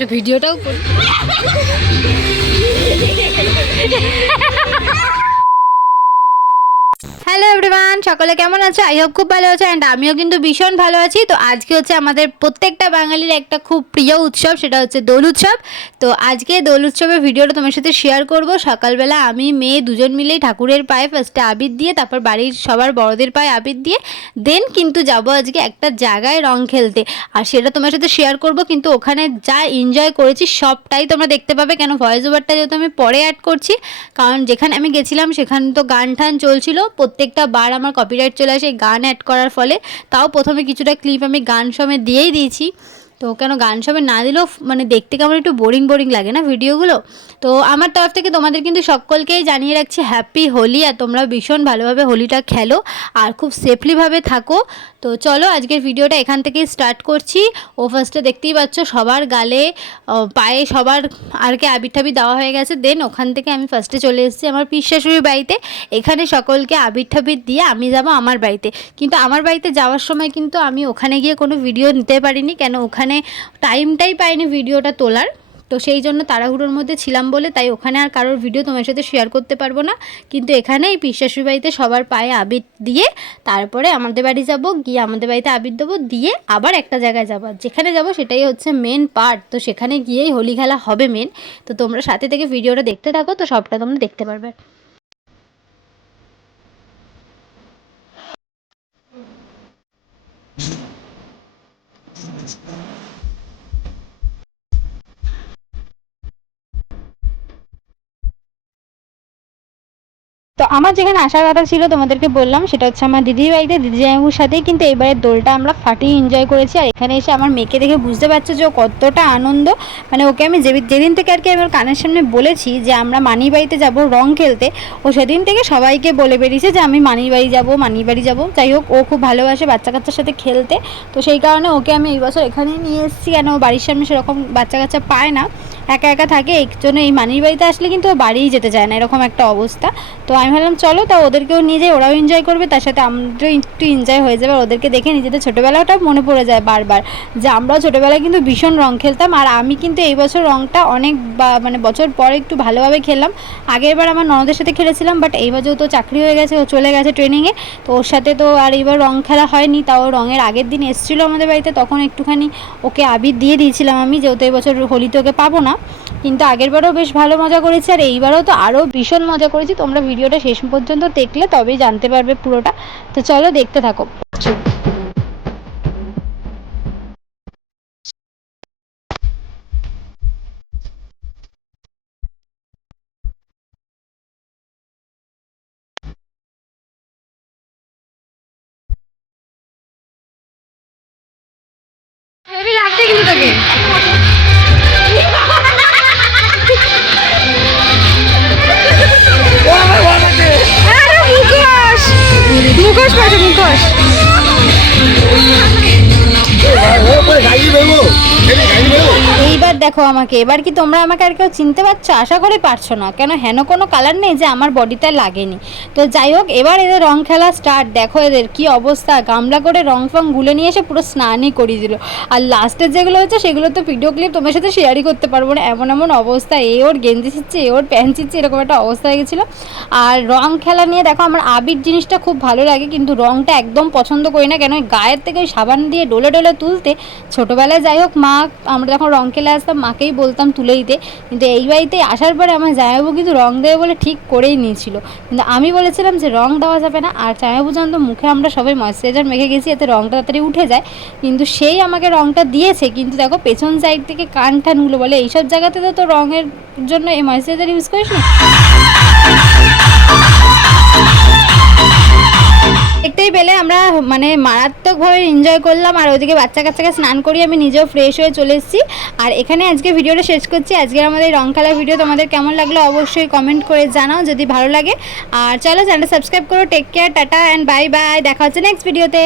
একটু ভিডিওটাও করি। এভরিওয়ান সকলে কেমন আছো? আই হোপ খুব ভালো আছো অ্যান্ড আমিও কিন্তু ভীষণ ভালো আছি। তো আজকে হচ্ছে আমাদের প্রত্যেকটা বাঙালির একটা খুব প্রিয় উৎসব, সেটা হচ্ছে দোল উৎসব। তো আজকে দোল উৎসবের ভিডিওটা তোমার সাথে শেয়ার করব। সকালবেলা আমি, মেয়ে দুজন মিলেই ঠাকুরের পায়ে ফার্স্টে আবির দিয়ে, তারপর বাড়ির সবার বড়দের পায়ে আবির দিয়ে দেন কিন্তু যাব আজকে একটা জায়গায় রং খেলতে। আর সেটা তোমার সাথে শেয়ার করব, কিন্তু ওখানে যা এনজয় করেছি সবটাই তোমরা দেখতে পাবে। কেন ভয়েস ওভারটা যেহেতু আমি পরে অ্যাড করছি, কারণ যেখানে আমি গেছিলাম, সেখানে তো গান টান চলছিল। প্রত্যেকটা বার আমার কপিরাইট চলে আসে, গান অ্যাড করার ফলে, তাও প্রথমে কিছুটা ক্লিপ আমি গান সময় দিয়েই দিয়েছি। তো কেন গান সবে না দিলেও মানে দেখতে কেমন একটু বোরিং বোরিং লাগে না ভিডিওগুলো তো আমার তরফ থেকে তোমাদের কিন্তু সকলকেই জানিয়ে রাখছি হ্যাপি হোলি আর তোমরা ভীষণ ভালোভাবে হোলিটা খেলো আর খুব সেফলিভাবে থাকো। তো চলো আজকের ভিডিওটা এখান থেকেই স্টার্ট করছি। ও ফার্স্টে দেখতেই পাচ্ছ সবার গালে পায়ে সবার আর কি আবির টাবির দেওয়া হয়ে গেছে। দেন ওখান থেকে আমি ফার্স্টে চলে এসেছি আমার পিসাশুড়ির বাড়িতে। এখানে সকলকে আবির টাবির দিয়ে আমি যাব আমার বাড়িতে। কিন্তু আমার বাড়িতে যাওয়ার সময় কিন্তু আমি ওখানে গিয়ে কোনো ভিডিও নিতে পারিনি। কেন ওখানে টাইমটাই পাইনি ভিডিওটা তোলার। তো সেই জন্য তাড়াহুড়োর মধ্যে ছিলাম বলে তাই ওখানে আর কারোর ভিডিও তোমার সাথে শেয়ার করতে পারব না। কিন্তু এখানে এই পিসাশুর বাড়িতে সবার পায়ে আবির দিয়ে তারপরে আমাদের বাড়ি যাব, গিয়ে আমাদের বাড়িতে আবির দেবো, দিয়ে আবার একটা জায়গায় যাব। যেখানে যাব সেটাই হচ্ছে মেন পার্ট তো সেখানে গিয়েই হোলি খেলা হবে মেন তো তোমরা সাথে থেকে ভিডিওটা দেখতে থাকো, তো সবটা তোমরা দেখতে পারবে। তো আমার যেখানে আসার কথা ছিল, তোমাদেরকে বললাম, সেটা হচ্ছে আমার দিদির বাড়িতে। দিদি জামাইবুর সাথেই কিন্তু এবারে দোলটা আমরা ফাটিয়ে এনজয় করেছি। আর এখানে এসে আমার মেয়েকে দেখে বুঝতে পারছ যে ও কতটা আনন্দ। মানে ওকে আমি যে যেদিন থেকে আর কি আমার কানের সামনে বলেছি যে আমরা মানির বাড়িতে যাব রং খেলতে, ও সেদিন থেকে সবাইকে বলে বেরিয়েছে যে আমি মানির বাড়ি যাব, মানির বাড়ি যাব। যাই হোক, ও খুব ভালোবাসে বাচ্চা কাচ্চার সাথে খেলতে। তো সেই কারণে ওকে আমি এই বছর এখানেই নিয়ে এসেছি। কেন বাড়ির সামনে সেরকম বাচ্চা কাচ্চা পায় না। একা একা থাকে এই জন্য এই মানির বাড়িতে আসলে কিন্তু ও বাড়িই যেতে চায় না, এরকম একটা অবস্থা। তো আমি ভাবলাম, চলো তা ওদেরকেও নিয়ে যাই, ওরাও এনজয় করবে, তার সাথে আমরাও একটু এনজয় হয়ে যাবে। ওদেরকে দেখে নিজেদের ছোটোবেলাটা মনে পড়ে যায় বারবার, যে আমরাও ছোটোবেলায় কিন্তু ভীষণ রং খেলতাম। আর আমি কিন্তু এই বছর রংটা অনেক মানে বছর পরে একটু ভালোভাবে খেললাম। আগের বার আমার ননদের সাথে খেলেছিলাম বাট এইবার যেহেতু চাকরি হয়ে গেছে, ও চলে গেছে ট্রেনিংয়ে তো ওর সাথে তো আর এইবার রং খেলা হয়নি, তাও রঙের আগের দিন এসেছিল আমাদের বাড়িতে, তখন একটুখানি ওকে আবির দিয়ে দিয়েছিলাম আমি, যেহেতু এবছর হোলিতে ওকে পাবো না। কিন্তু আগের আগেরবারও বেশ ভালো মজা করেছি, আর এইবারও তো আরও ভীষণ মজা করেছি। তোমরা ভিডিওটা শেষ পর্যন্ত দেখলে, তবেই জানতে পারবে পুরোটা। তো চলো দেখতে থাকো। লাগছে কিন্তু 你干啥？我干？一百五，给你干一百五。দেখো আমাকে, এবার কি তোমরা আমাকে আর কেউ চিনতে পারছ? আশা করি পারছ না। কেন, হেন কোনো কালার নেই যে আমার বডিতে লাগেনি। তো যাই হোক, এবার এদের রং খেলা স্টার্ট দেখো এদের কি অবস্থা। গামলা করে রং ফং গুলে নিয়ে এসে পুরো স্নানই করিয়ে দিল। আর লাস্টের যেগুলো হচ্ছে, সেগুলো তো ভিডিও ক্লিপ তোমার সাথে শেয়ারই করতে পারব না। এমন এমন অবস্থা। এ ওর গেঞ্জি ছিচ্ছে এ ওর প্যান্ট ছিচ্ছে এরকম একটা অবস্থা হয়ে গেছিল। আর রং খেলা নিয়ে দেখো, আমার আবির জিনিসটা খুব ভালো লাগে, কিন্তু রংটা একদম পছন্দ করি না। কেন গায়ের থেকে সাবান দিয়ে ডলে ডলে তুলতে ছোটোবেলায় যাই হোক, মা, আমরা যখন রং খেলে আসতাম মাকেই বলতাম তুলে দিতে। কিন্তু এই বাড়িতে আসার পরে আমার জামাইবাবু কিন্তু রং দেবে বলে ঠিক করেই নিয়েছিল। কিন্তু আমি বলেছিলাম যে রং দেওয়া যাবে না, আর জামাইবাবু জানতো মুখে আমরা সবাই ময়শ্চারাইজার মেখে গেছি, এতে রংটা তাড়াতাড়ি উঠে যায়। কিন্তু সেই আমাকে রংটা দিয়েছে, কিন্তু দেখো পেছন সাইড থেকে কান ঠানগুলো বলে, এইসব জায়গাতে তো তো রঙের জন্য এই ময়শ্চারাইজার ইউজ করিস না? আমরা মানে মারাত্মকভাবে এনজয় করলাম আর ওইদিকে বাচ্চা কাচ্চাকে স্নান করিয়ে আমি নিজেও ফ্রেশ হয়ে চলে এসেছি। আর এখানে আজকে ভিডিওটা শেষ করছি। আজকের আমাদের রং খেলার ভিডিও তোমাদের কেমন লাগল অবশ্যই কমেন্ট করে জানাও যদি ভালো লাগে। আর চলো চ্যানেলটা সাবস্ক্রাইব করো take care tata and bye bye দেখা হচ্ছে নেক্সট ভিডিওতে